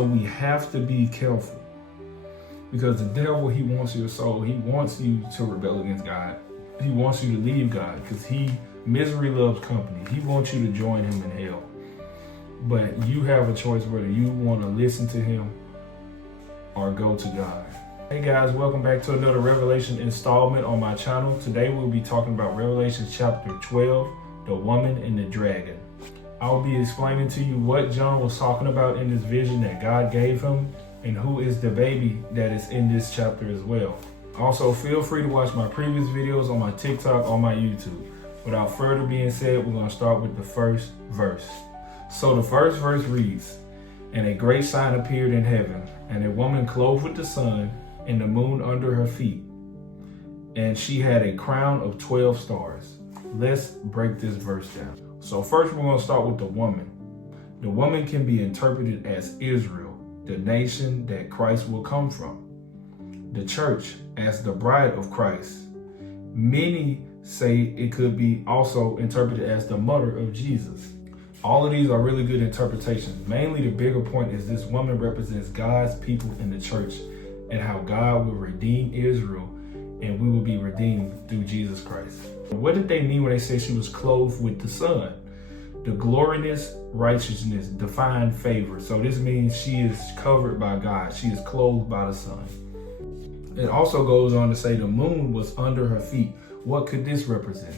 So we have to be careful because the devil, he wants your soul. He wants you to rebel against God. He wants you to leave God because misery loves company. He wants you to join him in hell. But you have a choice whether you want to listen to him or go to God. Hey guys, welcome back to another Revelation installment on my channel. Today we'll be talking about Revelation chapter 12, the woman and the dragon. I'll be explaining to you what John was talking about in this vision that God gave him and who is the baby that is in this chapter as well. Also, feel free to watch my previous videos on my TikTok or my YouTube. Without further being said, we're going to start with the first verse. So the first verse reads, "And a great sign appeared in heaven, and a woman clothed with the sun, and the moon under her feet. And she had a crown of 12 stars." Let's break this verse down. So first we're going to start with the woman. The woman can be interpreted as Israel, the nation that Christ will come from. The church as the bride of Christ. Many say it could be also interpreted as the mother of Jesus. All of these are really good interpretations. Mainly the bigger point is this woman represents God's people in the church and how God will redeem Israel and we will be redeemed through Jesus Christ. What did they mean when they said she was clothed with the sun? The gloriness, righteousness, divine favor. So this means she is covered by God. She is clothed by the sun. It also goes on to say the moon was under her feet. What could this represent?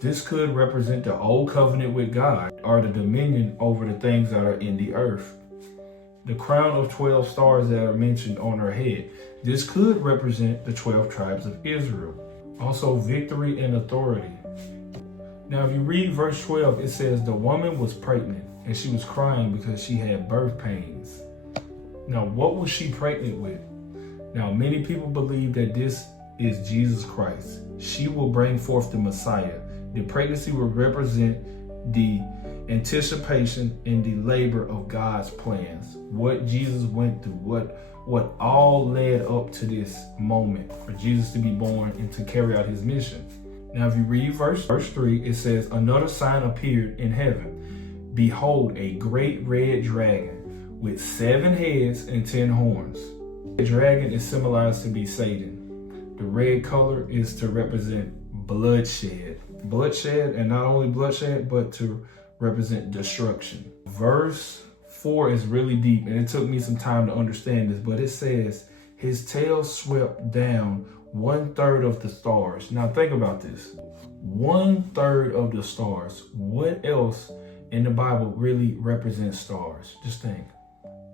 This could represent the old covenant with God or the dominion over the things that are in the earth. The crown of 12 stars that are mentioned on her head. This could represent the 12 tribes of Israel. Also victory and authority. Now if you read verse 12, it says the woman was pregnant and she was crying because she had birth pains. Now what was she pregnant with? Now many people believe that this is Jesus Christ. She will bring forth the Messiah. The pregnancy will represent the anticipation and the labor of God's plans. What Jesus went through, what all led up to this moment for Jesus to be born and to carry out his mission. Now, if you read verse 3, it says, "Another sign appeared in heaven. Behold, a great red dragon with 7 heads and 10 horns." The dragon is symbolized to be Satan. The red color is to represent bloodshed. Bloodshed, and not only bloodshed, but to represent destruction. Verse 4 is really deep, and it took me some time to understand this, but it says, "His tail swept down 1/3 of the stars." Now think about this. 1/3 of the stars. What else in the Bible really represents stars? Just think.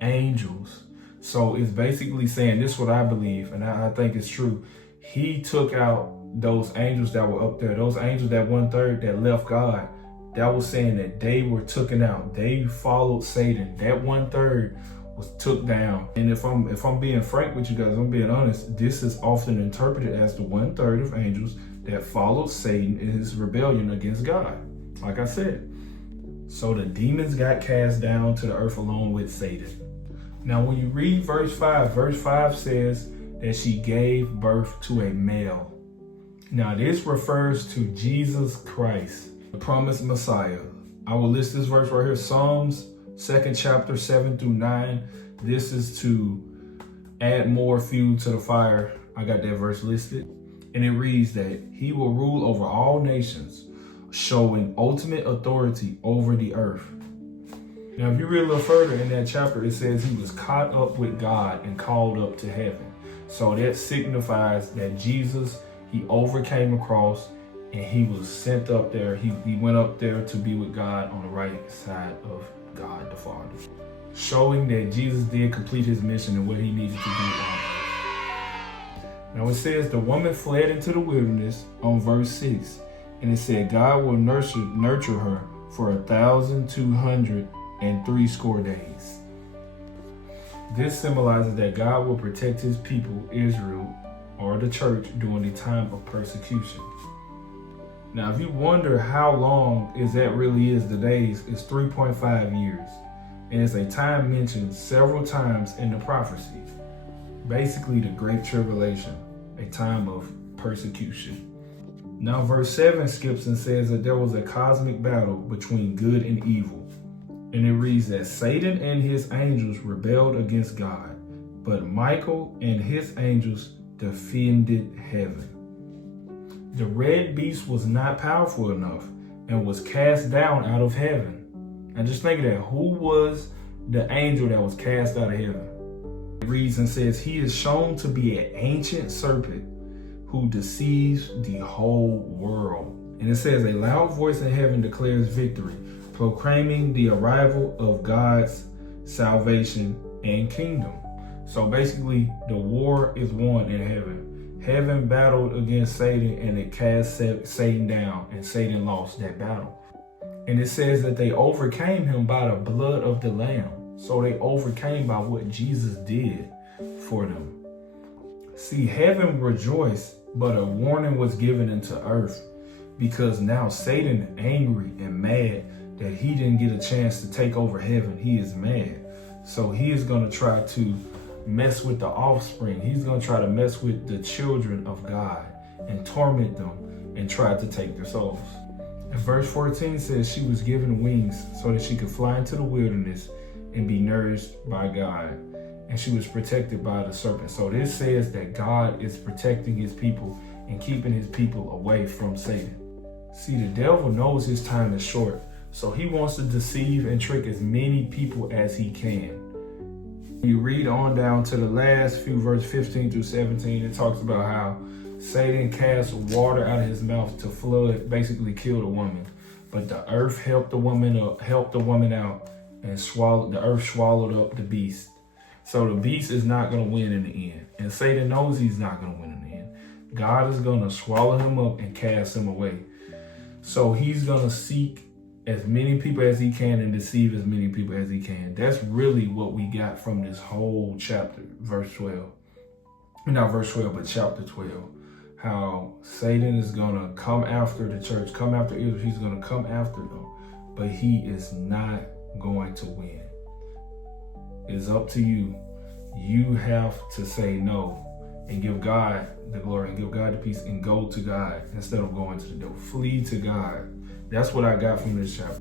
Angels. So it's basically saying, this is what I believe, and I think it's true. He took out those angels that were up there, those angels that 1/3 that left God. That was saying that they were taken out. They followed Satan. That 1/3 was took down. And if I'm being frank with you guys, I'm being honest, this is often interpreted as the 1/3 of angels that followed Satan in his rebellion against God. Like I said. So the demons got cast down to the earth along with Satan. Now when you read verse 5 says that she gave birth to a male. Now this refers to Jesus Christ, the promised Messiah. I will list this verse right here, Psalms 2nd chapter 7 through 9. This is to add more fuel to the fire. I got that verse listed. And it reads that he will rule over all nations, showing ultimate authority over the earth. Now if you read a little further in that chapter, it says he was caught up with God and called up to heaven. So that signifies that Jesus, he overcame a cross and he was sent up there. He went up there to be with God on the right side of God the Father, showing that Jesus did complete his mission and what he needed to do on earth. Now it says the woman fled into the wilderness on verse 6, and it said God will nurture her for 1,260 days. This symbolizes that God will protect his people, Israel, or the church, during the time of persecution. Now, if you wonder how long that really is, the days, it's 3.5 years. And it's a time mentioned several times in the prophecy. Basically, the Great Tribulation, a time of persecution. Now, verse 7 skips and says that there was a cosmic battle between good and evil. And it reads that Satan and his angels rebelled against God, but Michael and his angels defended heaven. The red beast was not powerful enough and was cast down out of heaven. And just think of that. Who was the angel that was cast out of heaven? It reads and says, he is shown to be an ancient serpent who deceives the whole world. And it says, a loud voice in heaven declares victory, proclaiming the arrival of God's salvation and kingdom. So basically, the war is won in heaven. Heaven battled against Satan and it cast Satan down, and Satan lost that battle. And it says that they overcame him by the blood of the Lamb. So they overcame by what Jesus did for them. See, heaven rejoiced, but a warning was given into earth, because now Satan is angry and mad that he didn't get a chance to take over heaven. He is mad. So he is going to try to mess with the offspring. He's going to try to mess with the children of God and torment them and try to take their souls. And verse 14 says she was given wings so that she could fly into the wilderness and be nourished by God. And she was protected by the serpent. So this says that God is protecting his people and keeping his people away from Satan. See, the devil knows his time is short, so he wants to deceive and trick as many people as he can. You read on down to the last few verses, 15 through 17, it talks about how Satan cast water out of his mouth to flood, basically kill the woman. But the earth helped the woman out, and the earth swallowed up the beast. So the beast is not going to win in the end. And Satan knows he's not going to win in the end. God is going to swallow him up and cast him away. So he's going to seek as many people as he can and deceive as many people as he can. That's really what we got from this whole chapter, verse 12. Not verse 12, but chapter 12. How Satan is going to come after the church, come after Israel. He's going to come after them. But he is not going to win. It's up to you. You have to say no and give God the glory and give God the peace and go to God instead of going to the devil. Flee to God. That's what I got from this chapter.